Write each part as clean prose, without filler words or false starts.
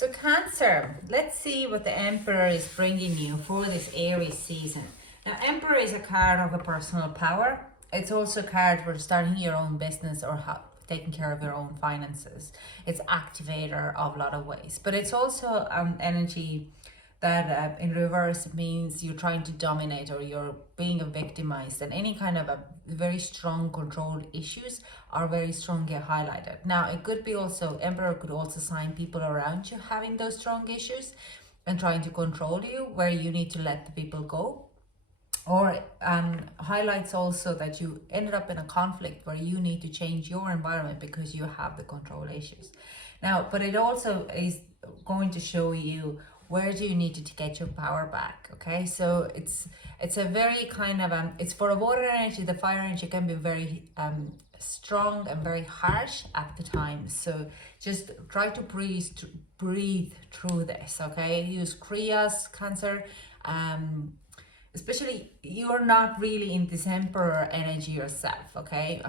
So Cancer, let's see what the Emperor is bringing you for this Aries season. Now, Emperor is a card of a personal power. It's also a card for starting your own business or taking care of your own finances. It's activator of a lot of ways, but it's also energy that in reverse means you're trying to dominate or you're being victimized, and any kind of a very strong controlled issues are very strongly highlighted. Now it could be also, Emperor could also sign people around you having those strong issues and trying to control you, where you need to let the people go, or highlights also that you ended up in a conflict where you need to change your environment because you have the control issues. Now, but it also is going to show you where do you need to get your power back. Okay, so it's a very kind of it's for a water energy. The fire energy can be very strong and very harsh at the time, so just try to breathe through this. Okay, use kriyas, Cancer. Especially you're not really in this Emperor energy yourself. Okay,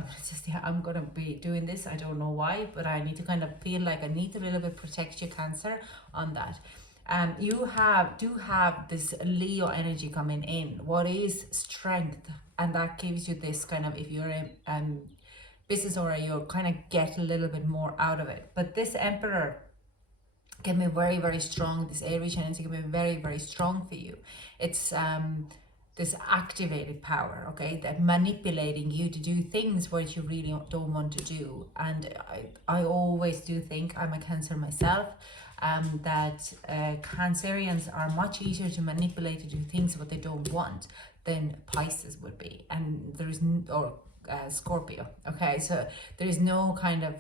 I'm gonna be doing this, I don't know why, but I need to kind of feel like I need to a little bit protect you, Cancer, on that. You do have this Leo energy coming in, what is strength, and that gives you this kind of, if you're in business or you'll kind of get a little bit more out of it. But this Emperor can be very, very strong. This Aries energy can be very, very strong for you. It's this activated power, okay, that manipulating you to do things which you really don't want to do. And I always do think, I'm a Cancer myself, that Cancerians are much easier to manipulate to do things what they don't want than Pisces would be, and there is or Scorpio. Okay, so there is no kind of,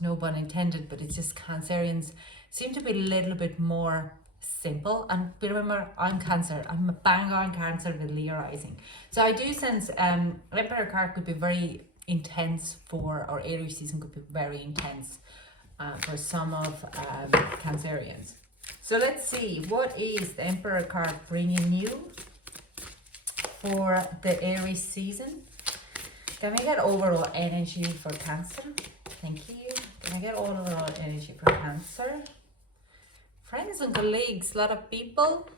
no pun intended, but it's just Cancerians seem to be a little bit more simple. And remember, I'm Cancer, I'm a bang on Cancer with Leo rising, so I do sense Emperor card could be very intense for, or Aries season could be very intense for some of Cancerians. So let's see, what is the Emperor card bringing you for the Aries season? Can we get overall energy for Cancer? Thank you. Can I get overall energy for Cancer? Friends and colleagues, a lot of people.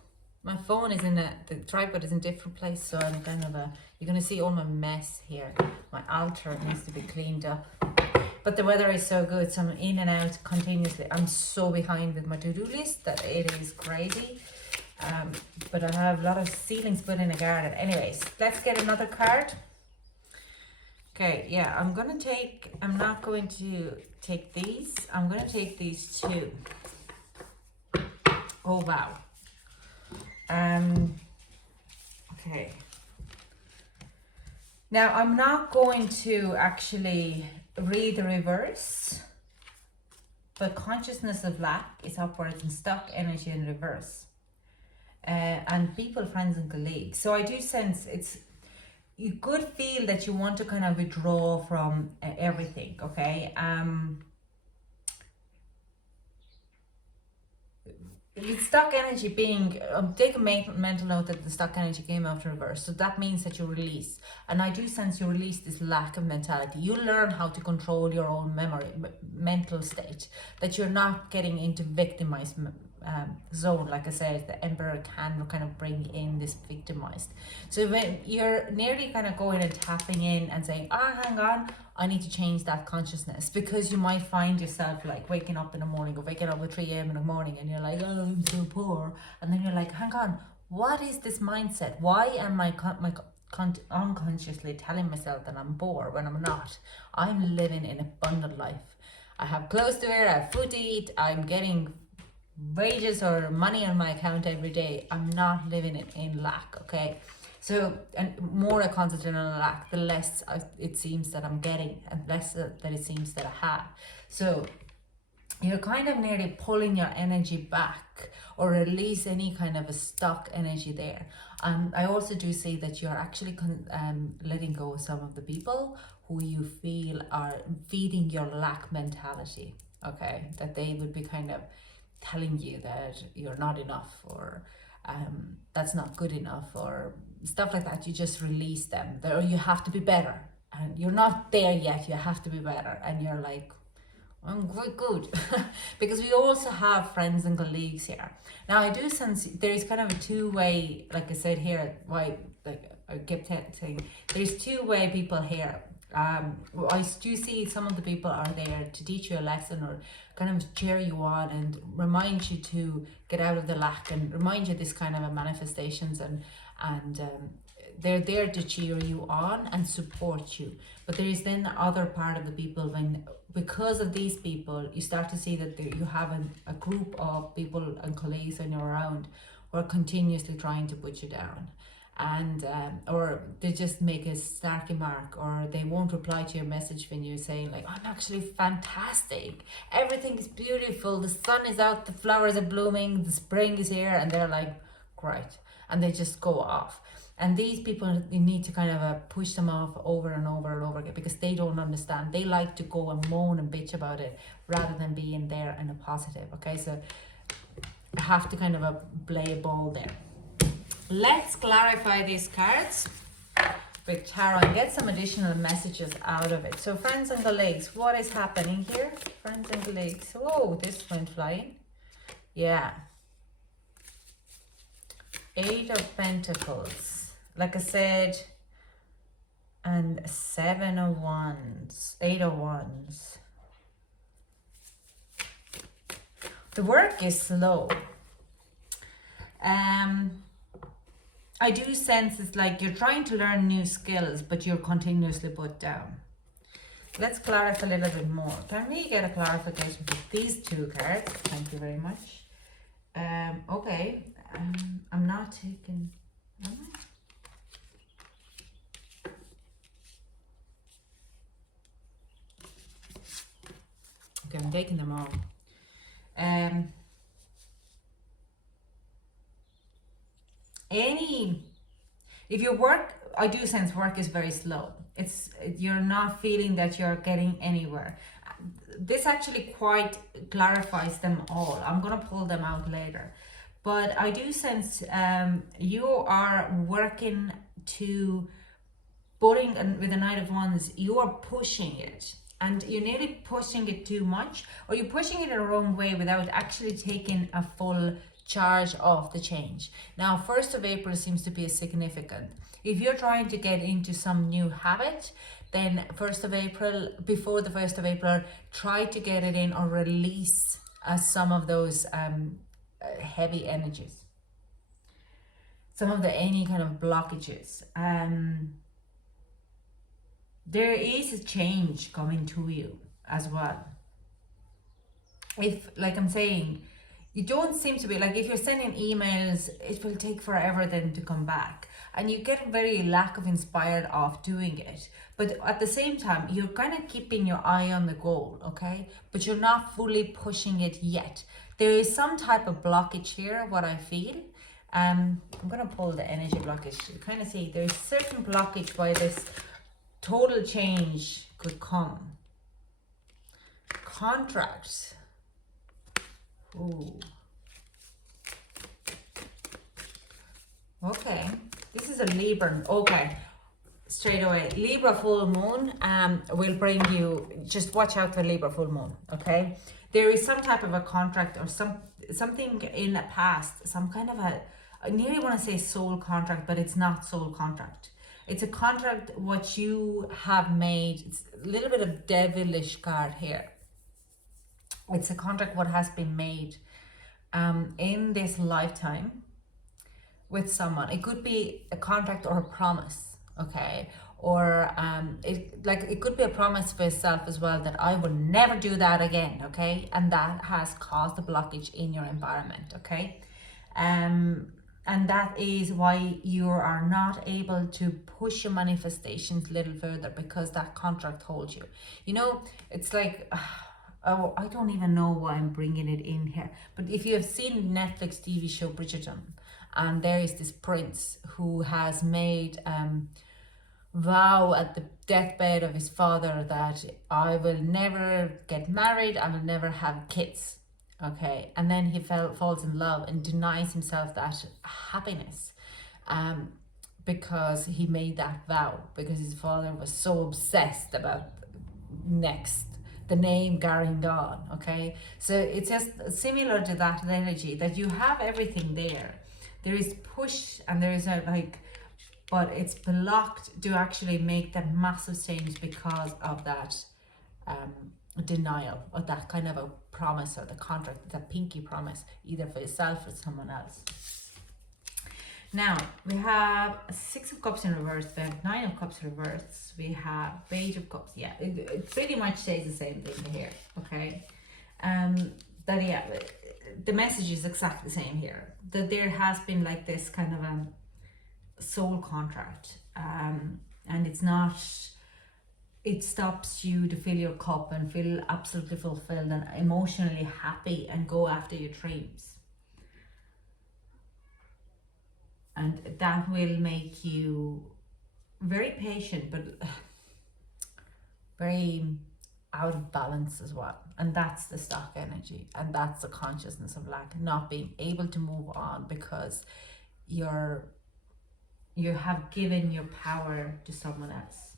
My phone is the tripod is in a different place, so I'm kind of you're going to see all my mess here. My altar needs to be cleaned up. But the weather is so good, so I'm in and out continuously. I'm so behind with my to-do list that it is crazy. But I have a lot of ceilings put in a garden. Anyways, let's get another card. Okay, yeah, I'm not going to take these. I'm going to take these two. Oh, wow. Okay. Now, I'm not going to actually read the reverse, but consciousness of lack is upwards and stuck energy in reverse. And people, friends and colleagues. So I do sense you could feel that you want to kind of withdraw from everything, okay? The stuck energy being, take a mental note that the stuck energy came after reverse. So that means that you release. And I do sense you release this lack of mentality. You learn how to control your own mental state. That you're not getting into victimized zone. Like I said, the Emperor can kind of bring in this victimized. So when you're nearly kind of going and tapping in and saying, hang on, I need to change that consciousness, because you might find yourself like waking up in the morning or waking up at 3 a.m. in the morning and you're like, oh, I'm so poor. And then you're like, hang on, what is this mindset? Why am I unconsciously telling myself that I'm poor when I'm not? I'm living an abundant life. I have clothes to wear, I have food to eat, I'm getting wages or money on my account every day. I'm not living in lack, okay? So, and more I concentrate on lack, the less it seems that I'm getting, and less that it seems that I have. So you're kind of nearly pulling your energy back, or release any kind of a stuck energy there. I also do see that you're actually letting go of some of the people who you feel are feeding your lack mentality, okay? That they would be kind of telling you that you're not enough, or that's not good enough, or stuff like that. You just release them, or you have to be better, and you're not there yet, you have to be better, and you're like, I'm quite good because we also have friends and colleagues here. Now I do sense there is kind of a two-way, like I said here, why like I kept saying there's two-way people here. I do see some of the people are there to teach you a lesson or kind of cheer you on and remind you to get out of the lack and remind you this kind of a manifestations and they're there to cheer you on and support you. But there is then the other part of the people when because of these people you start to see that you have a group of people and colleagues when you're around who are continuously trying to put you down and or they just make a snarky mark or they won't reply to your message when you're saying like I'm actually fantastic, everything is beautiful, the sun is out, the flowers are blooming, the spring is here, and they're like great, and they just go off. And these people, you need to kind of push them off over and over and over again because they don't understand. They like to go and moan and bitch about it rather than being there in a positive. Okay, so I have to kind of play a ball there. Let's clarify these cards with tarot and get some additional messages out of it. So friends and colleagues, what is happening here? Friends and colleagues. Oh, this went flying. Yeah. Eight of Pentacles. Like I said, and Seven of Wands, Eight of Wands. The work is slow. I do sense it's like you're trying to learn new skills, but you're continuously put down. Let's clarify a little bit more. Can we get a clarification with these two cards? Thank you very much. Okay, I'm not taking... Okay, I'm taking them all. If your work, I do sense work is very slow. You're not feeling that you're getting anywhere. This actually quite clarifies them all. I'm gonna pull them out later. But I do sense you are working to putting, and with the Knight of Wands, you are pushing it. And you're nearly pushing it too much, or you're pushing it in the wrong way without actually taking a full charge of the change. Now, 1st of April seems to be significant. If you're trying to get into some new habit, then 1st of April, before the 1st of April, try to get it in or release some of those heavy energies. Some of any kind of blockages. There is a change coming to you as well. If, like I'm saying, you don't seem to be, like if you're sending emails, it will take forever then to come back. And you get very lack of inspired of doing it. But at the same time, you're kind of keeping your eye on the goal, okay? But you're not fully pushing it yet. There is some type of blockage here, what I feel. I'm going to pull the energy blockage to kind of see there's certain blockage why this total change could come. Contracts. Ooh. Okay. This is a Libra. Okay. Straight away. Libra full moon will bring you, just watch out for Libra full moon. Okay. There is some type of a contract or something in the past, some kind of I nearly want to say soul contract, but it's not soul contract. It's a contract what you have made. It's a little bit of devilish card here. It's a contract what has been made in this lifetime with someone. It could be a contract or a promise, okay? Or it could be a promise for yourself as well that I will never do that again, okay? And that has caused a blockage in your environment, okay? And that is why you are not able to push your manifestations a little further because that contract holds you. You know, it's like, oh, I don't even know why I'm bringing it in here. But if you have seen Netflix TV show Bridgerton, and there is this prince who has made vow at the deathbed of his father that I will never get married, I will never have kids. Okay, and then he falls in love and denies himself that happiness because he made that vow because his father was so obsessed about next the name carrying on, okay? So it's just similar to that energy, that you have everything there. There is push and there is a like, but it's blocked to actually make that massive change because of that denial, or that kind of a promise, or the contract, the pinky promise, either for yourself or someone else. Now we have Six of Cups in reverse, we have Nine of Cups in reverse, we have Page of Cups. Yeah, it pretty much says the same thing here, okay? That yeah, the message is exactly the same here, that there has been like this kind of a soul contract, and it's not, it stops you to fill your cup and feel absolutely fulfilled and emotionally happy and go after your dreams. And that will make you very patient, but very out of balance as well. And that's the stock energy, and that's the consciousness of lack, not being able to move on because you have given your power to someone else.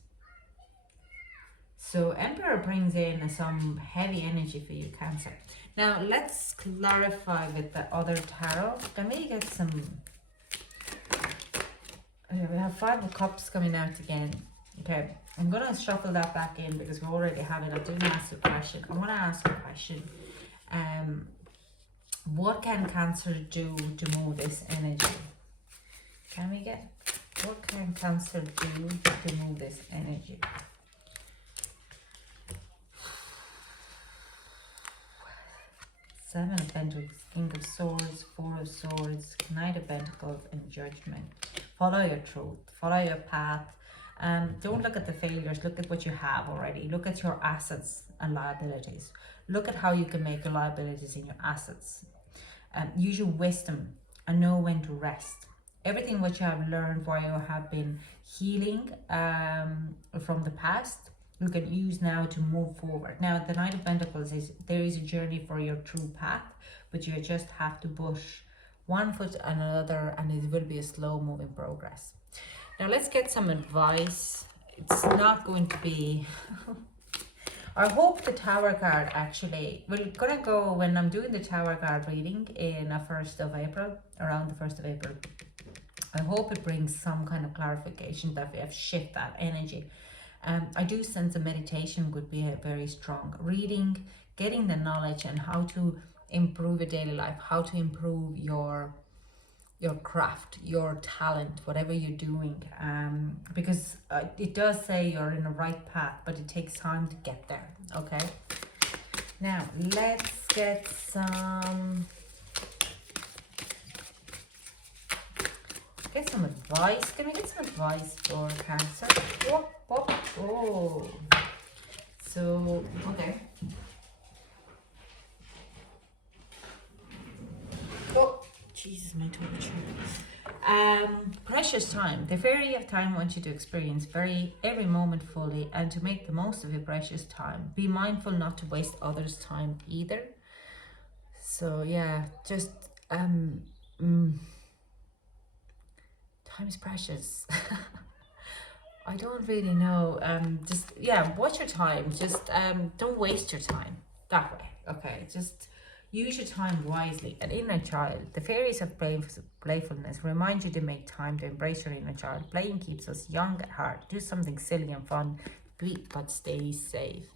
So Emperor brings in some heavy energy for you, Cancer. Now let's clarify with the other tarot. Let me get some. We have Five of Cups coming out again. Okay, I'm going to shuffle that back in because we already have it. I didn't ask a question. I want to ask a question. What can Cancer do to move this energy? Can we get, what can Cancer do to move this energy? Seven of Pentacles, King of Swords, Four of Swords, Knight of Pentacles, and Judgment. Follow your truth, follow your path. Don't look at the failures, look at what you have already. Look at your assets and liabilities. Look at how you can make your liabilities in your assets. Use your wisdom and know when to rest. Everything what you have learned while you have been healing from the past, you can use now to move forward. Now, the Knight of Pentacles is, there is a journey for your true path, but you just have to push one foot and another, and it will be a slow moving progress. Now let's get some advice. It's not going to be I hope the Tower card actually, we're gonna go, when I'm doing the Tower card reading in the 1st of April, around the 1st of April, I hope it brings some kind of clarification that we have shift that energy. I do sense a meditation would be a very strong reading, getting the knowledge and how to improve your daily life, how to improve your craft, your talent, whatever you're doing, because it does say you're in the right path, but it takes time to get there. Okay, now let's get some advice. Can we get some advice for Cancer? Oh, so okay. Oh, Jesus, my torture. Precious time. The fairy of time wants you to experience every moment fully and to make the most of your precious time. Be mindful not to waste others' time either. So yeah, just time is precious. I don't really know. Just yeah, watch your time. Just don't waste your time that way. Okay, just use your time wisely. An inner child. The fairies of playfulness remind you to make time to embrace your inner child. Playing keeps us young at heart. Do something silly and fun, but stay safe.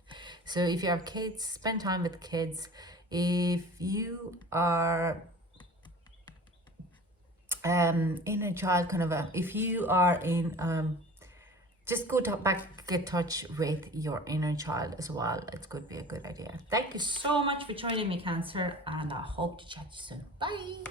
So if you have kids, spend time with kids. If you are inner child kind of if you are in just go back, get touch with your inner child as well. It could be a good idea. Thank you so much for joining me, Cancer, and I hope to chat to you soon. Bye.